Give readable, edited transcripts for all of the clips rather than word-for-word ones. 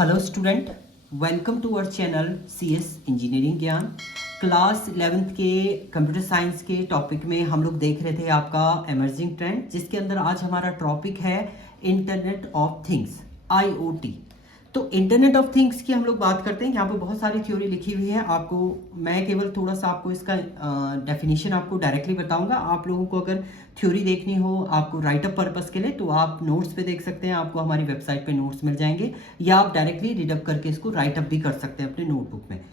Hello student, welcome to our channel CS engineering Gyan. Class 11th के computer science के topic में हम लोग देख रहे थे आपका एमर्जिंग ट्रेंड, जिसके अंदर आज हमारा टॉपिक है इंटरनेट ऑफ थिंग्स, IoT। तो इंटरनेट ऑफ थिंग्स की हम लोग बात करते हैं। यहाँ पे बहुत सारी थ्योरी लिखी हुई है। आपको मैं केवल थोड़ा सा आपको इसका डेफिनेशन आपको डायरेक्टली बताऊंगा। आप लोगों को अगर थ्योरी देखनी हो आपको राइटअप पर्पस के लिए, तो आप नोट्स पे देख सकते हैं। आपको हमारी वेबसाइट पे नोट्स मिल जाएंगे, या आप डायरेक्टली रीडअप करके इसको राइटअप भी कर सकते हैं अपने नोटबुक में।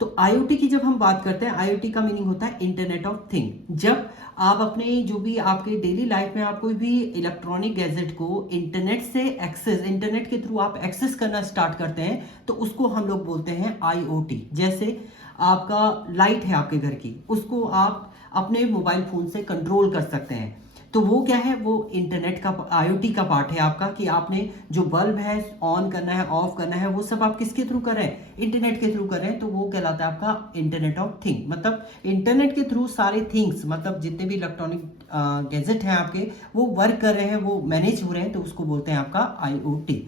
तो IoT की जब हम बात करते हैं, IoT का मीनिंग होता है इंटरनेट ऑफ थिंग। जब आप अपने जो भी आपके डेली लाइफ में आप कोई भी इलेक्ट्रॉनिक गैजेट को इंटरनेट से एक्सेस, इंटरनेट के थ्रू आप एक्सेस करना स्टार्ट करते हैं, तो उसको हम लोग बोलते हैं IoT। जैसे आपका लाइट है आपके घर की, उसको आप अपने मोबाइल फोन से कंट्रोल कर सकते हैं। तो वो क्या है, वो इंटरनेट का IoT का पार्ट है आपका, कि आपने जो बल्ब है ऑन करना है, ऑफ करना है, वो सब आप किसके थ्रू कर रहे हैं, इंटरनेट के थ्रू कर रहे हैं। तो वो कहलाता है आपका इंटरनेट ऑफ थिंग। मतलब इंटरनेट के थ्रू सारे थिंग्स, मतलब जितने भी इलेक्ट्रॉनिक गैजेट हैं आपके, वो वर्क कर रहे हैं, वो मैनेज हो रहे हैं, तो उसको बोलते हैं आपका IoT।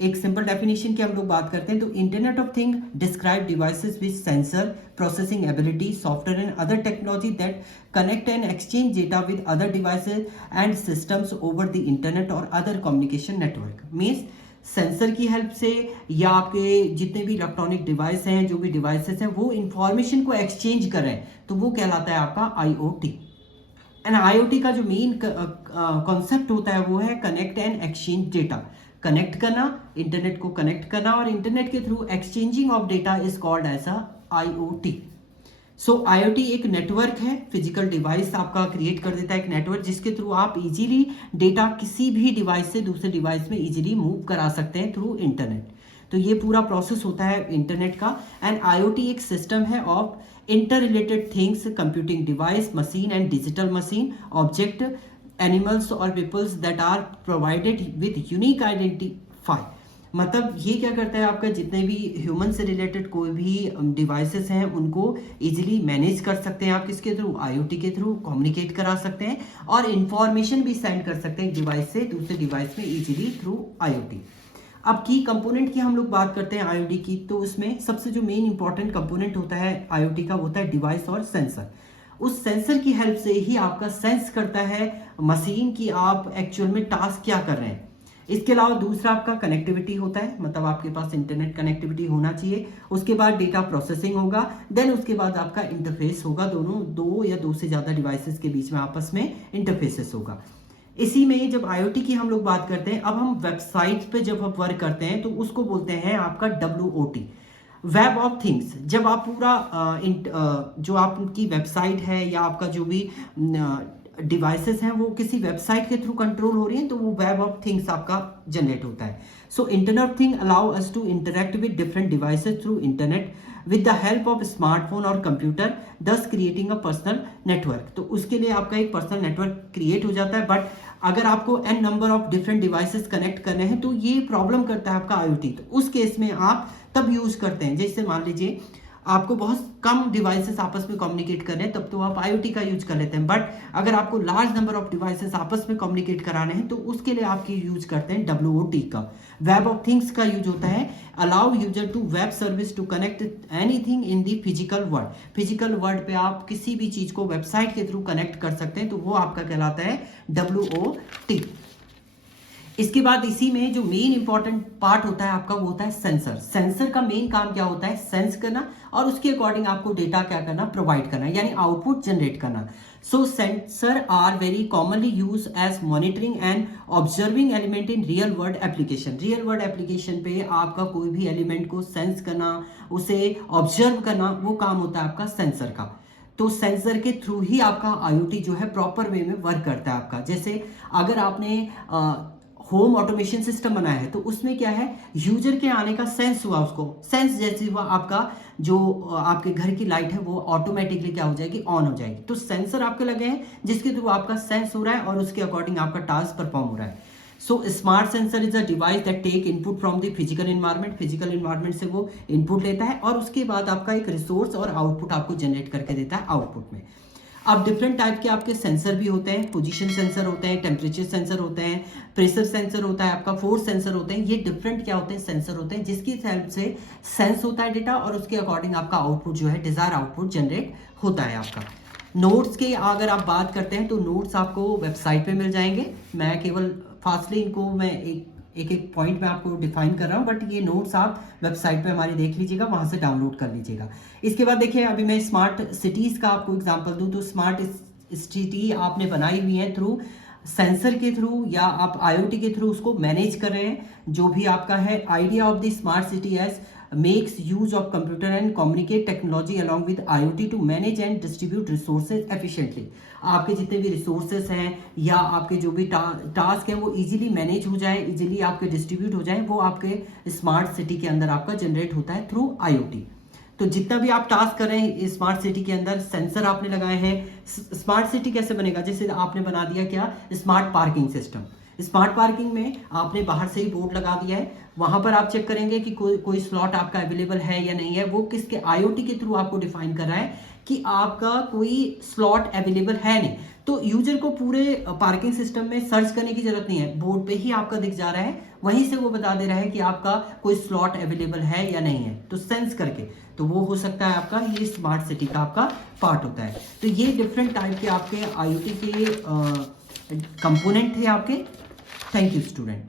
एक सिंपल डेफिनेशन की हम लोग बात करते हैं, तो internet of thing describe devices with sensor, processing ability, software and other technology that connect and exchange data with other devices and systems over the internet और other communication network. Means sensor की help से, या आपके जितने भी electronic device हैं, जो भी डिवाइसेस हैं, वो इंफॉर्मेशन को एक्सचेंज कर रहे हैं, तो वो कहलाता है आपका IoT। एंड IoT का जो मेन कॉन्सेप्ट होता है वो है connect and exchange data. Connect करना, इंटरनेट को कनेक्ट करना, और इंटरनेट के through exchanging of data is called as IoT। IoT एक नेटवर्क है, फिजिकल डिवाइस आपका क्रिएट कर देता है एक नेटवर्क, जिसके थ्रू आप इजीली डेटा किसी भी डिवाइस से दूसरे डिवाइस में इजीली मूव करा सकते हैं थ्रू इंटरनेट। तो ये पूरा प्रोसेस होता है इंटरनेट का। एंड IoT एक सिस्टम है of interrelated things, computing device, machine and digital machine, object, animals और peoples that are provided with unique identify. मतलब ये क्या करता है, आपका जितने भी ह्यूमन से रिलेटेड कोई भी डिवाइसेस हैं, उनको इजीली मैनेज कर सकते हैं आप किसके थ्रू, IoT के थ्रू कम्युनिकेट करा सकते हैं, और इंफॉर्मेशन भी सेंड कर सकते हैं डिवाइस से दूसरे डिवाइस में इजीली थ्रू IoT। अब की कंपोनेंट की हम लोग बात करते हैं IoT की, तो उसमें सबसे जो मेन इंपॉर्टेंट कंपोनेंट होता है IoT का, होता है डिवाइस और सेंसर। उस सेंसर की हेल्प से ही आपका सेंस करता है मशीन की आप एक्चुअल में टास्क क्या कर रहे हैं। इसके अलावा दूसरा आपका कनेक्टिविटी होता है, मतलब आपके पास इंटरनेट कनेक्टिविटी होना चाहिए। उसके बाद डेटा प्रोसेसिंग होगा, देन उसके बाद आपका इंटरफेस होगा, दो या दो से ज़्यादा डिवाइसेस के बीच में आपस में इंटरफेसेस होगा। इसी में जब IoT की हम लोग बात करते हैं, अब हम वेबसाइट पे जब हम वर्क करते हैं, तो उसको बोलते हैं आपका WOT, वेब ऑफ थिंग्स। जब आप पूरा जो आपकी वेबसाइट है, या आपका जो भी डिवाइसेस हैं, वो किसी वेबसाइट के थ्रू कंट्रोल हो रही हैं, तो वो वेब ऑफ थिंग्स आपका जनरेट होता है। Internet of thing allow us to interact with different devices through internet with the help of smartphone और computer, thus creating a personal network. तो उसके लिए आपका एक पर्सनल नेटवर्क क्रिएट हो जाता है। बट अगर आपको n number of different devices connect करने हैं, तो ये प्रॉब्लम करता है आपका IoT। तो उस केस में आप तब यूज करते हैं, जैसे मान लीजिए आपको बहुत कम डिवाइसेस आपस में कम्युनिकेट कर रहे हैं, तब तो आप IoT का यूज कर लेते हैं। बट अगर आपको लार्ज नंबर ऑफ डिवाइसेस आपस में कम्युनिकेट कराने हैं, तो उसके लिए आप यूज करते हैं WOT का। वेब ऑफ थिंग्स का यूज होता है allow user to web service to connect anything in the physical world. Physical world पे आप किसी भी चीज को वेबसाइट के थ्रू कनेक्ट कर सकते हैं, तो वो आपका कहलाता है WOT। इसके बाद इसी में जो मेन इंपॉर्टेंट पार्ट होता है आपका, वो होता है सेंसर। सेंसर का मेन काम क्या होता है, सेंस करना, और उसके अकॉर्डिंग आपको डेटा क्या करना, प्रोवाइड करना, यानी आउटपुट जनरेट करना। Sensor are very commonly use as monitoring and observing element in real world application. Real world application पे आपका कोई भी एलिमेंट को सेंस करना, उसे ऑब्जर्व करना, वो काम होता है आपका सेंसर का। तो सेंसर के थ्रू ही आपका IoT जो है प्रॉपर वे में वर्क करता है आपका। जैसे अगर आपने होम ऑटोमेशन सिस्टम बनाया है, तो उसमें क्या है, यूजर के आने का सेंस हुआ, उसको सेंस जैसे हुआ, आपका जो आपके घर की लाइट है वो ऑटोमेटिकली क्या हो जाएगी, ऑन हो जाएगी। तो सेंसर आपके लगे हैं, जिसके थ्रू आपका सेंस हो रहा है, और उसके अकॉर्डिंग आपका टास्क परफॉर्म हो रहा है। Smart sensor is a device that take input from the physical environment. Physical environment से वो इनपुट लेता है, और उसके बाद आपका एक रिसोर्स और आउटपुट आपको जनरेट करके देता है आउटपुट में। अब डिफरेंट टाइप के आपके सेंसर भी होते हैं, पोजीशन सेंसर होते हैं, टेम्परेचर सेंसर होते हैं, प्रेशर सेंसर होता है, आपका फोर्स सेंसर होते हैं। ये डिफरेंट क्या होते हैं, सेंसर होते हैं, जिसकी हेल्प से सेंस होता है डेटा और उसके अकॉर्डिंग आपका आउटपुट जो है डिजायर आउटपुट जनरेट होता है आपका। नोट्स के अगर आप बात करते हैं तो नोट्स आपको वेबसाइट पे मिल जाएंगे। मैं केवल फास्टली इनको मैं एक पॉइंट में आपको डिफाइन कर रहा हूँ, बट ये नोट्स आप वेबसाइट पे हमारी देख लीजिएगा, वहाँ से डाउनलोड कर लीजिएगा। इसके बाद देखिए, अभी मैं स्मार्ट सिटीज़ का आपको एग्जांपल दूँ तो स्मार्ट सिटी आपने बनाई हुई है थ्रू सेंसर के थ्रू या आप IoT के थ्रू उसको मैनेज कर रहे हैं। जो भी आपका है idea of the smart city as makes use of computer and communicate technology along with IoT to manage and distribute resources efficiently। आपके जितने भी रिसोर्सेस हैं या आपके जो भी टास्क हैं वो इजीली मैनेज हो जाए, इजीली आपके डिस्ट्रीब्यूट हो जाए, वो आपके स्मार्ट सिटी के अंदर आपका जनरेट होता है थ्रू IoT। तो जितना भी आप टास्क कर रहे हैं स्मार्ट सिटी के अंदर, सेंसर आपने लगाए हैं। स्मार्ट सिटी कैसे बनेगा, जैसे आपने बना दिया क्या, smart parking system. Smart parking में आपने बाहर से ही बोर्ड लगा दिया है, वहां पर आप चेक करेंगे कि कोई स्लॉट आपका अवेलेबल है या नहीं है। वो किसके, IoT के थ्रू आपको डिफाइन कर रहा है कि आपका कोई स्लॉट अवेलेबल है नहीं। तो यूजर को पूरे पार्किंग सिस्टम में सर्च करने की जरूरत नहीं है, बोर्ड पे ही आपका दिख जा रहा है, वहीं से वो बता दे रहा है कि आपका कोई स्लॉट अवेलेबल है या नहीं है। तो सेंस करके, तो वो हो सकता है आपका, ये स्मार्ट सिटी का आपका पार्ट होता है। तो ये डिफरेंट टाइप के आपके IoT के कंपोनेंट थे आपके। Thank you student.